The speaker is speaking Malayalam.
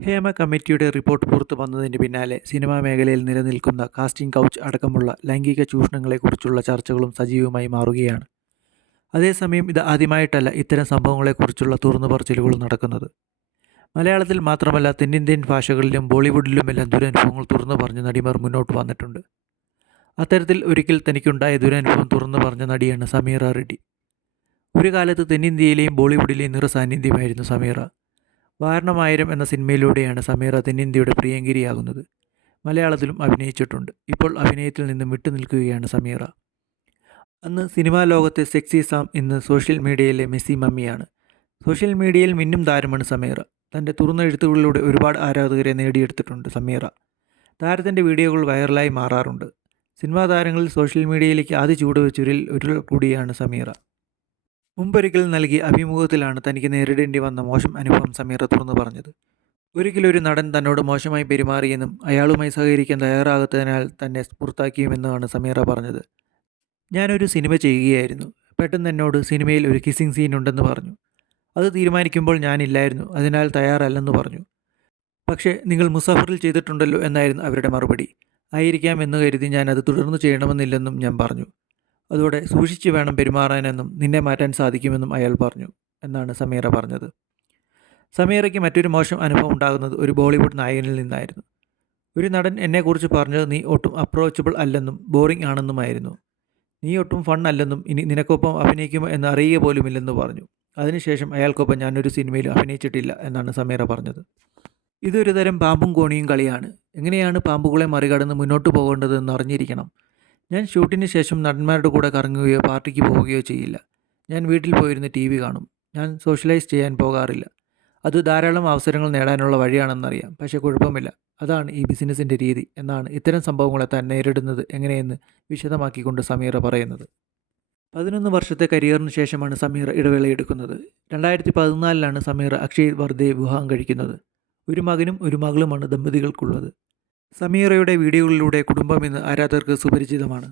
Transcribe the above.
ഹേമ കമ്മിറ്റിയുടെ റിപ്പോർട്ട് പുറത്തു വന്നതിന് പിന്നാലെ സിനിമാ മേഖലയിൽ നിലനിൽക്കുന്ന കാസ്റ്റിംഗ് കൗച്ച് അടക്കമുള്ള ലൈംഗിക ചൂഷണങ്ങളെക്കുറിച്ചുള്ള ചർച്ചകളും സജീവമായി മാറുകയാണ്. അതേസമയം ഇത് ആദ്യമായിട്ടല്ല ഇത്തരം സംഭവങ്ങളെക്കുറിച്ചുള്ള തുറന്നുപറച്ചിലുകളും നടക്കുന്നത്. മലയാളത്തിൽ മാത്രമല്ല തെന്നിന്ത്യൻ ഭാഷകളിലും ബോളിവുഡിലുമെല്ലാം ദുരനുഭവങ്ങൾ തുറന്നു പറഞ്ഞ നടിമാർ മുന്നോട്ട് വന്നിട്ടുണ്ട്. അത്തരത്തിൽ ഒരിക്കൽ തനിക്കുണ്ടായ ദുരനുഭവം തുറന്നു പറഞ്ഞ നടിയാണ് സമീറ റെഡ്ഡി. ഒരു കാലത്ത് തെന്നിന്ത്യയിലെയും ബോളിവുഡിലെയും നിറസാന്നിധ്യമായിരുന്നു സമീറ. വാരണമായിരം എന്ന സിനിമയിലൂടെയാണ് സമീറ തെന്നിന്ത്യയുടെ പ്രിയങ്കരിയാകുന്നത്. മലയാളത്തിലും അഭിനയിച്ചിട്ടുണ്ട്. ഇപ്പോൾ അഭിനയത്തിൽ നിന്നും വിട്ടുനിൽക്കുകയാണ് സമീറ. അന്ന് സിനിമാ ലോകത്തെ സെക്സി സാം, ഇന്ന് സോഷ്യൽ മീഡിയയിലെ മെസ്സി മമ്മിയാണ്. സോഷ്യൽ മീഡിയയിൽ മിന്നും താരമാണ് സമീറ. തൻ്റെ തുറന്ന എഴുത്തുകളിലൂടെ ഒരുപാട് ആരാധകരെ നേടിയെടുത്തിട്ടുണ്ട് സമീറ. താരത്തിൻ്റെ വീഡിയോകൾ വൈറലായി മാറാറുണ്ട്. സിനിമാ താരങ്ങളിൽ സോഷ്യൽ മീഡിയയിലേക്ക് ആദ്യ ചുവടുവെച്ചവരിൽ ഒരാൾ കൂടിയാണ് സമീറ. മുമ്പൊരിക്കൽ നൽകിയ അഭിമുഖത്തിലാണ് തനിക്ക് നേരിടേണ്ടി വന്ന മോശം അനുഭവം സമീറ തുറന്നു പറഞ്ഞത്. ഒരിക്കലൊരു നടൻ തന്നോട് മോശമായി പെരുമാറിയെന്നും അയാളുമായി സഹകരിക്കാൻ തയ്യാറാകാത്തതിനാൽ തന്നെ പുറത്താക്കിയുമെന്നാണ് സമീറ പറഞ്ഞത്. ഞാനൊരു സിനിമ ചെയ്യുകയായിരുന്നു. പെട്ടെന്ന് എന്നോട് സിനിമയിൽ ഒരു കിസ്സിംഗ് സീൻ ഉണ്ടെന്ന് പറഞ്ഞു. അത് തീരുമാനിക്കുമ്പോൾ ഞാനില്ലായിരുന്നു, അതിനാൽ തയ്യാറല്ലെന്ന് പറഞ്ഞു. പക്ഷേ നിങ്ങൾ മുസാഫറിൽ ചെയ്തിട്ടുണ്ടല്ലോ എന്നായിരുന്നു അവരുടെ മറുപടി. ആയിരിക്കാം എന്ന് കരുതി ഞാൻ അത് തുടർന്ന് ചെയ്യണമെന്നില്ലെന്നും ഞാൻ പറഞ്ഞു. അതോടെ സൂക്ഷിച്ചു വേണം പെരുമാറാനെന്നും നിന്നെ മാറ്റാൻ സാധിക്കുമെന്നും അയാൾ പറഞ്ഞു എന്നാണ് സമീറ പറഞ്ഞത്. സമീറയ്ക്ക് മറ്റൊരു മോശം അനുഭവം ഉണ്ടാകുന്നത് ഒരു ബോളിവുഡ് നായകനിൽ നിന്നായിരുന്നു. ഒരു നടൻ എന്നെക്കുറിച്ച് പറഞ്ഞത് നീ ഒട്ടും അപ്രോച്ചബിൾ അല്ലെന്നും ബോറിംഗ് ആണെന്നുമായിരുന്നു. നീ ഒട്ടും ഫൺ അല്ലെന്നും ഇനി നിനക്കൊപ്പം അഭിനയിക്കുമോ എന്ന് അറിയുക പോലുമില്ലെന്ന് പറഞ്ഞു. അതിനുശേഷം അയാൾക്കൊപ്പം ഞാനൊരു സിനിമയിലും അഭിനയിച്ചിട്ടില്ല എന്നാണ് സമീറ പറഞ്ഞത്. ഇതൊരു തരം പാമ്പും കോണിയും കളിയാണ്. എങ്ങനെയാണ് പാമ്പുകളെ മറികടന്ന് മുന്നോട്ട് പോകേണ്ടതെന്ന് അറിഞ്ഞിരിക്കണം. ഞാൻ ഷൂട്ടിന് ശേഷം നടന്മാരുടെ കൂടെ കറങ്ങുകയോ പാർട്ടിക്ക് പോവുകയോ ചെയ്യില്ല. ഞാൻ വീട്ടിൽ പോയിരുന്ന് TV കാണും. ഞാൻ സോഷ്യലൈസ് ചെയ്യാൻ പോകാറില്ല. അത് ധാരാളം അവസരങ്ങൾ നേടാനുള്ള വഴിയാണെന്നറിയാം. പക്ഷേ കുഴപ്പമില്ല. അതാണ് ഈ ബിസിനസ്സിൻ്റെ രീതി എന്നാണ് ഇത്തരം സംഭവങ്ങളെ താൻ നേരിടുന്നത് എങ്ങനെയെന്ന് വിശദമാക്കിക്കൊണ്ട് സമീറ പറയുന്നത്. 11 വർഷത്തെ കരിയറിന് ശേഷമാണ് സമീറ ഇടവേളയെടുക്കുന്നത്. 2014 സമീറ അക്ഷയ് വർദ്ധയെ വിവാഹം കഴിക്കുന്നത്. ഒരു മകനും ഒരു മകളുമാണ് ദമ്പതികൾക്കുള്ളത്. സമീറയുടെ വീഡിയോകളിലൂടെ കുടുംബം ഇന്ന് ആരാധകർക്ക് സുപരിചിതമാണ്.